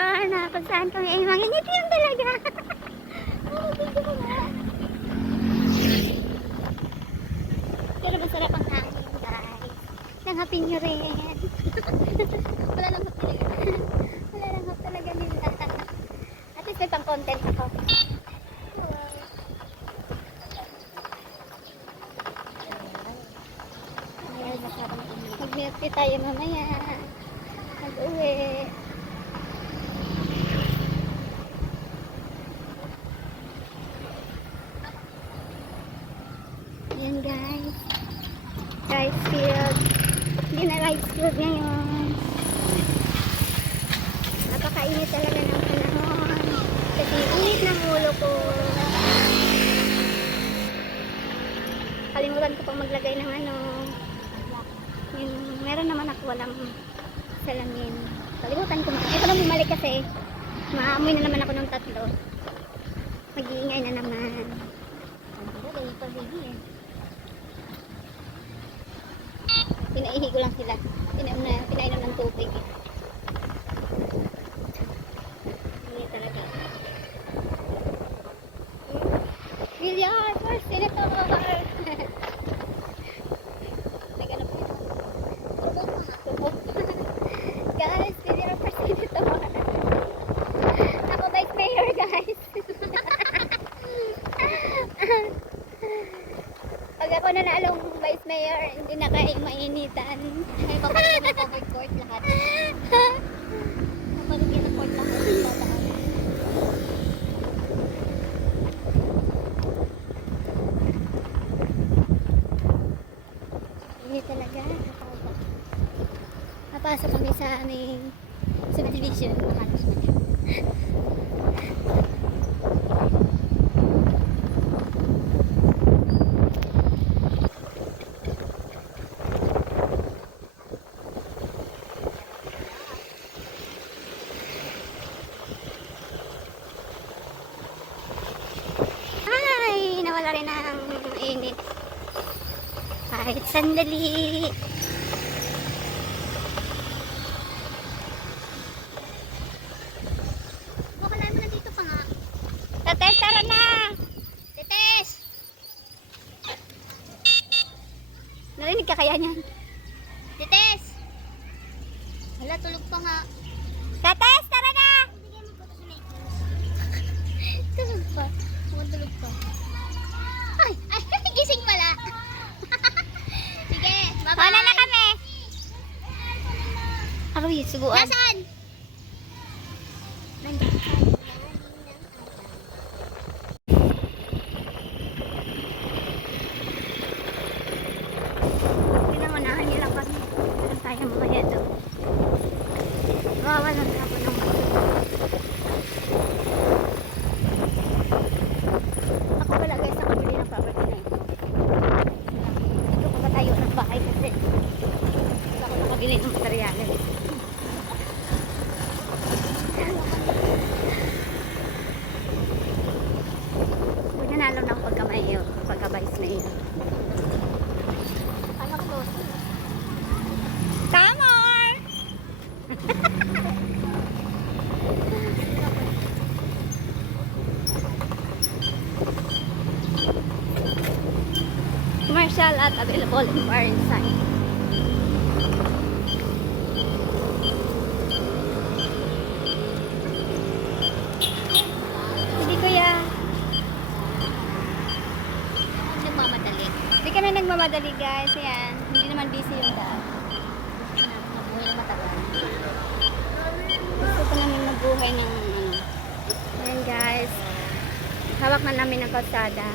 lugar na kung saan kami ay mangingitim talaga. Pero masarap ang hangin, guys. Nanghapin nyo rin. Wala lang hap talaga. Wala lang hap talaga nila. At least may pang content ako. Mag-milk tea tayo mamaya. Mag-uwi. Yan guys. Rice field. Hindi na rice field ngayon. Napakainit talaga ng panahon. Kasi init ng ulo ko. Kalimutan ko pang maglagay ng ano. Yung, meron naman ako walang salamin. Kalimutan ko. Ito na bumalik kasi. Maamoy na naman ako ng tatlo. Mag-iingay na naman. Dali pa baby eh. Pinaihi ko lang sila. Pinainom ng tubig eh. Hindi talaga. William, first senator. Nagano po ito. Tubog. Guys, William, first senator. Ako vice mayor guys. Pag ako nanalong vice mayor, hindi na kayo mainitan. Ay, papalit na covered court lahat. Papalit na court lahat. Hindi talaga. Napasok kami sa aming subdivision. Nawala rin ang init kahit sandali. Wakalain mo na dito pa nga. Tetes, tara na. Tetes, narinig ka kaya niyan? Tetes, wala, tulog pa nga. Tetes, tara na. Tulog pa. Tulog pa. Ay, gising pala. Sige, bye-bye. Wala na kami. Aroy, subuan. Nasaan? Nandito. Pinangunahan nila kami. Saan tayo mamaya doon? Wawalan na ako ng mga. Ako pala guys, nakabili ng property na ito. Ito pagkatayo ng bahay kasi wala ko nakabili ng materyales. Huwag nanalo ng pagkamayo, pagka-vice mayor. Ano close? Tamor! Commercial at available in foreign site. Hindi kuya. Nagmamadali. Hindi kami nagmamadali guys. Ayan. Hindi naman busy yung daan. Nabuhay na matagal. Gusto ko namin magbuhay ng ano. Ayan guys. Hawak na namin ng kalsada.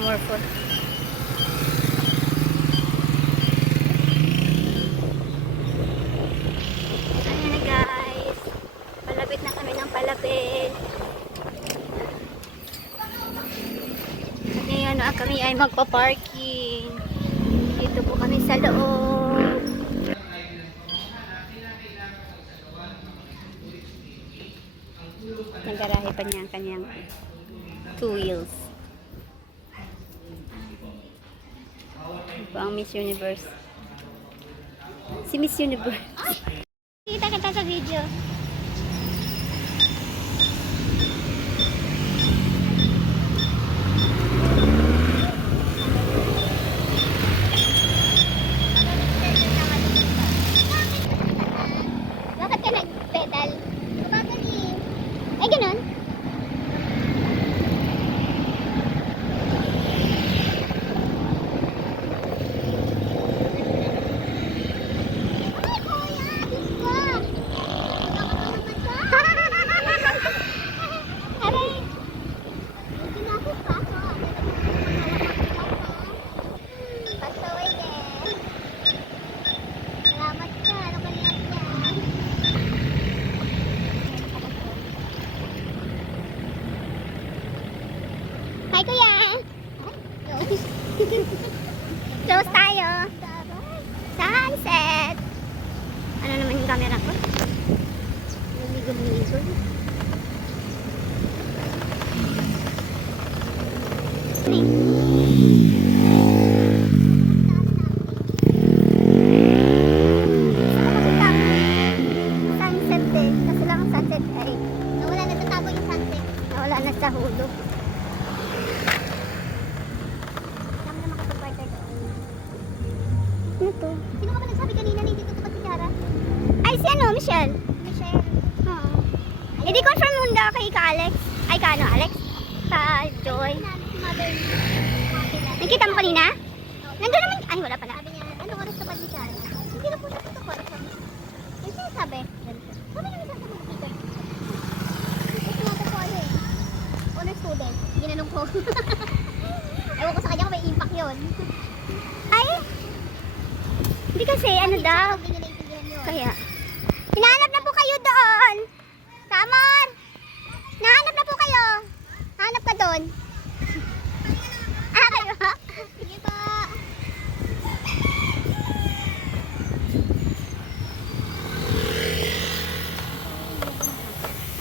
More food. ay magpa-parking. Dito po kami sa loob. Nagarahe pa niya ang kanyang 2 wheels. Ito ang Miss Universe. Si Miss Universe. Kita kita sa video. Bakit ka nag-pedal? Kumagaling. Ay, ganun? Hi, Kuya! Close tayo. Sunset! Ano naman yung camera ko? Lumigo-ligo. Sunset eh. Kaso lang ang sunset ay nawala na sa tabo yung sunset. Nawala na sa hulog. Ano to? Sino ka ba nagsabi kanina na hindi tutupad si Kiara? Ay, si ano? Michelle? Michelle? Oo. Hindi confirm mo na kay ka Alex? Ay, ka ano, Alex? Ka Joy? Nakita mo kanina? Nandun naman, ay wala pala. Sabi niya, ano oras tupad si Kiara? Hindi na po siya tutupad. Yung sinasabi? Sabi niya sa mga speaker. Ito nga po ano eh. Honor student. Ginanong ko. Ewan ko sa kanya kung may impact yun. Ay! Hindi kasi, ano daw? Kaya. Hinahanap na po kayo doon! Tamon! Nahanap na po kayo! Hanap ka doon. Ah, kayo ha? Sige po.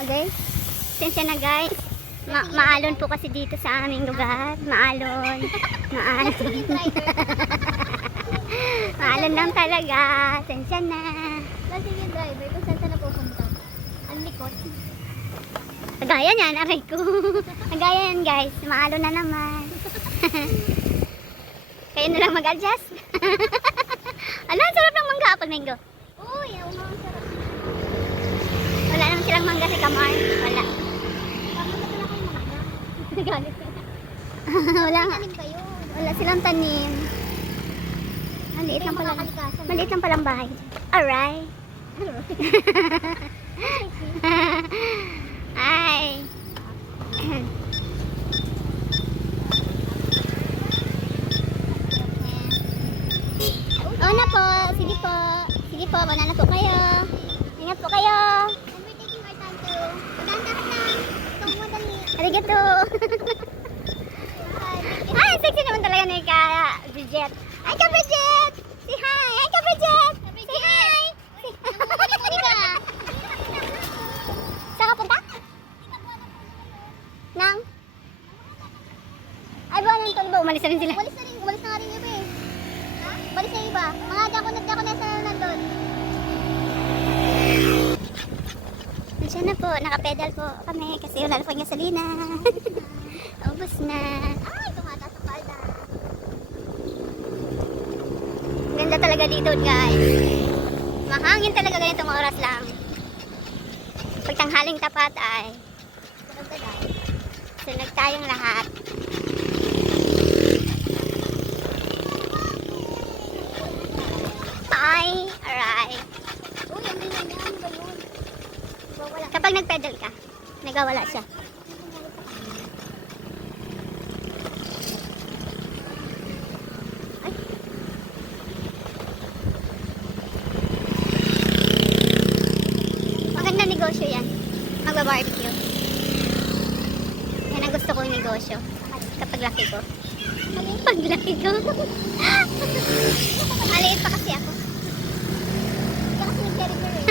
Okay. Sensya na guys. Maalon po kasi dito sa aming lugar. Maalon. Maalon. Maalon lang talaga. Sensya na. Kasi yung driver kung saan na pupunta. Ang likot. Kagaya niyan, aray ko. Kagaya yan guys. Maalon na naman. Kayo na lang mag-adjust. Ala, ang sarap ng mangga pag mango. Uy, ang sarap. Wala naman silang mangga sa kamay. Wala. Nagalit ka. Wala nga. Wala silang tanim. Maliit lang palang. Maliit lang palang bahay. Alright. Ay. Oo na po. Sige po. Sige po. Wala na po kayo. Ingat po kayo. Arigato. Ay, sexy naman talaga ni ka Bridget. Ay, ka Bridget! Say hi! Ay, ka Bridget! Say hi! Muli ka! Saan ka punta? Nang? Ay, buwan ng tulbo. Umalis na rin sila. Umalis na nga rin yung iba eh. Umalis na yung iba. Mga dako na sa nandun. Siya na po, nakapedal po kami kasi wala na po yung gasolina. Ubus na. Ay, tumata sa palda. Ganda talaga dito guys. Mahangin talaga ganitong oras lang. Pag tanghaling tapat ay sunog tayong lahat. Bye! Alright. Kapag nag-pedal ka, nagawala siya. Ay. Maganda negosyo yan. Magba-barbecue. Yan ang gusto kong negosyo. Kapag laki ko. Paglaki ko. Maliit pa kasi ako. Kasi nag-Jennifer eh.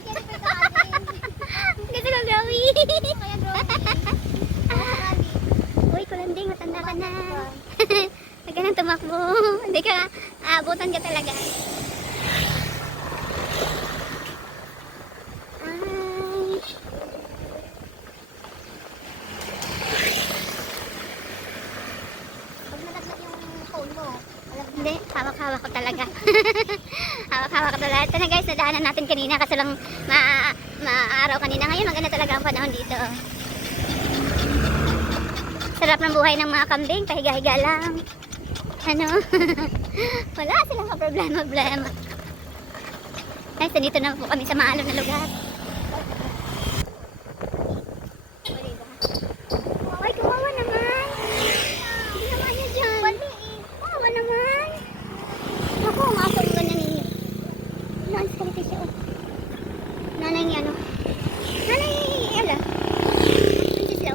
Jennifer ka atin. Gusto ko gawin. Kaya drawing. Uy, kulanding, matanda ka na. Huwag ka nang tumakbo. Hindi ka, aabutan ka talaga. Ay. Pag nalaglag yung phone mo, alam mo. Hindi, hawak-hawak ko talaga. Hawak-hawak ko talaga. Ito na guys, nadaanan natin kanina kasi lang maaraw kanina. Ngayon, maganda talaga ang panahon dito. Sarap ng buhay ng mga kambing, pahiga-higa lang. Ano? Wala silang problema. Guys, nandito na po kami sa maalon na lugar. Ay, kawawa naman. Hindi naman niya dyan. Kawawa naman. Ako, umasok ko ganyan ninyo. Naalis ka rin siya. Nanay niya, ano? Nanay, ala. Nandiyan sila.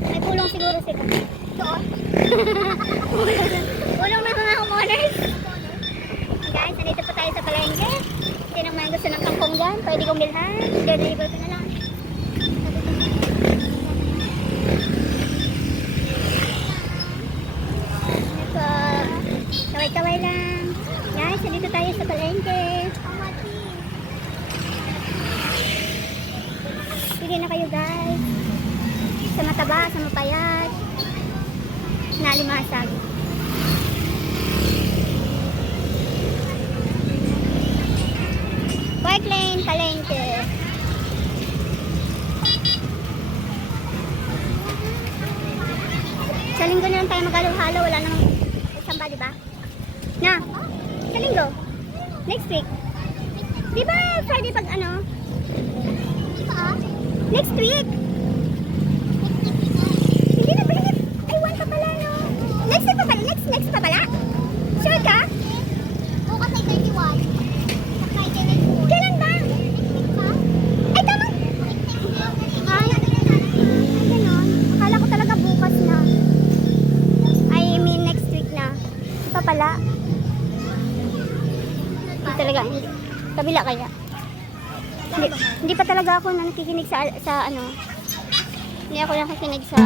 May pulong siguro sila. Doon. Pulong na mga homeowners. Guys, nandito po tayo sa palengke. Sino naman gusto ng kangkonggan, pwede kong bilhan. Deliver ko na lang. Ito, kaway-kaway lang. Guys, nandito tayo sa palengke. Pili na kayo guys. Sa mataba, sa mapayat. Nalimasag. Park Lane, palengke. Sa linggo na lang tayo mag-halo-halo. Wala nang samba, di ba? Na, sa linggo. Next week. Di ba Friday pag ano? Next week. Hindi na pala. Ay, one pa pala, no? Next week pa pala. Next pa pala. Sure ka? Bukas ay 31. Sa Friday na yun. Kailan ba? Ay, tama. Ay, ganon. Akala ko talaga bukas na. I mean, next week na. Ito pa pala. Hindi talaga. Kabila kaya. Hindi pa talaga ako nakikinig sa ano. Hindi ako nakikinig sa